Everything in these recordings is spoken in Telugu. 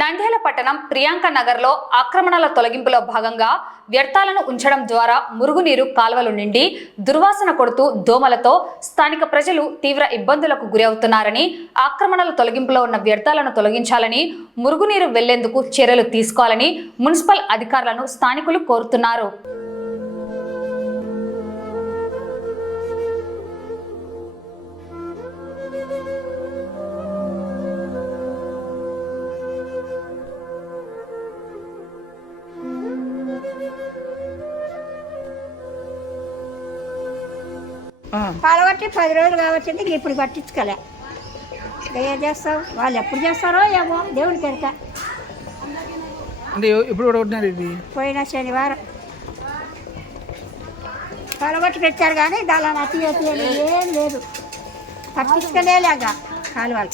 నంద్యాల పట్టణం ప్రియాంక నగర్లో ఆక్రమణల తొలగింపులో భాగంగా వ్యర్థాలను ఉంచడం ద్వారా మురుగునీరు కాల్వలు నిండి దుర్వాసన కొడుతూ దోమలతో స్థానిక ప్రజలు తీవ్ర ఇబ్బందులకు గురి అవుతున్నారని, ఆక్రమణల తొలగింపులో ఉన్న వ్యర్థాలను తొలగించాలని, మురుగునీరు వెళ్లేందుకు చర్యలు తీసుకోవాలని మున్సిపల్ అధికారులను స్థానికులు కోరుతున్నారు. పాలబట్టి 10 రోజులు కావచ్చింది, ఇప్పుడు పట్టించుకోలే. ఏం చేస్తావు, వాళ్ళు ఎప్పుడు చేస్తారో ఏమో దేవుడికి ఎరక. అంటే ఎప్పుడు కొట్టినారు ఇది? పోయిన శనివారం పాలబట్టి పెట్టారు, కానీ దాని అతి ఏం లేదు, పట్టించుకునే లేక కాలువలు.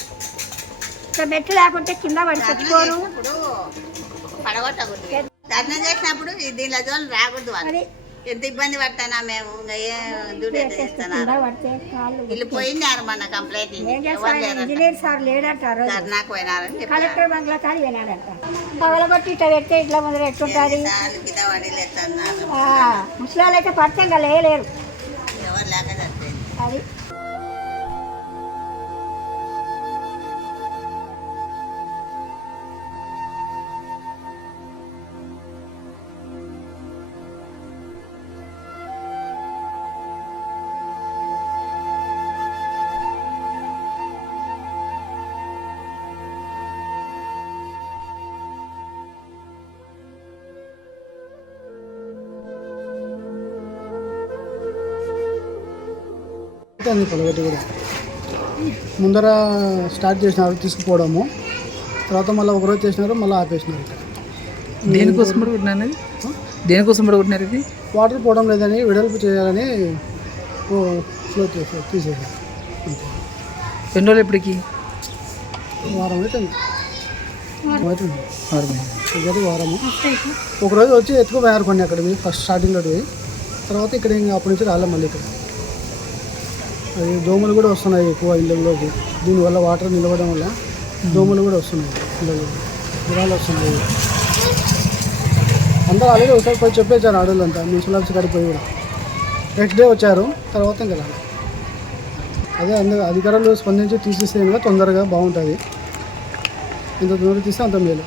ఇంకా మెట్టు లేకుంటే కింద పడి తెచ్చుకోరు. ధర్నా చేసినప్పుడు దీనిలో జోలు రాకూడదు. వాళ్ళు ఎంత ఇబ్బంది పడతానా మేము, వీళ్ళు పోయినారు మన కంప్లైంట్. ఇంజనీర్ సార్ లేడంటారు, ధర్నాకు పోయినారని కలెక్టర్ బంగ్లా కానీ వినాడంట. పగలగొట్టి ఇట్లా పెడితే ఇట్లా ముందర ఎట్టుంటుంది. ముసలాళ్ళు అయితే పడితే ఇంకా లేరు, ఎవరు లేక చచ్చిపోయింది. అది పొలగట్టి కూడా ముందర స్టార్ట్ చేసినారు తీసుకుపోవడము, తర్వాత మళ్ళీ ఒకరోజు చేసినారు, మళ్ళీ ఆపేసినారు. దేనికోసం పడుకుంటున్నారు? దేనికోసం పడుకుంటున్నారు? ఇది వాటర్ పోవడం లేదని వెడల్పు చేయాలని ఫ్లో తీసేసారు. ఎన్ని రోజులు ఎప్పటికి? వారం అవుతుంది. వారము ఒకరోజు వచ్చి ఎత్తుకుపోయారు కొన్ని అక్కడికి, ఫస్ట్ స్టార్టింగ్లో తర్వాత ఇక్కడ ఇంకా అప్పటి నుంచి రాలే మళ్ళీ. ఇక్కడ అది దోమలు కూడా వస్తున్నాయి ఎక్కువ ఇళ్ళల్లోకి, దీనివల్ల వాటర్ నిలవడం వల్ల దోమలు కూడా వస్తున్నాయి ఇళ్ళలో, జ్వరాలు వస్తున్నాయి. అందరూ అలాగే ఒకసారి పోయి చెప్పేశారు ఆడవాళ్ళంతా, మున్సిపల్ ఆఫీస్ కాడికి పోయి కూడా. నెక్స్ట్ డే వచ్చారు, తర్వాత ఇంకా రాలేదు. అదే అందరూ అధికారులు స్పందించి తీసిస్తే తొందరగా బాగుంటుంది. ఎంత తొందరగా తీస్తే అంత మేలు.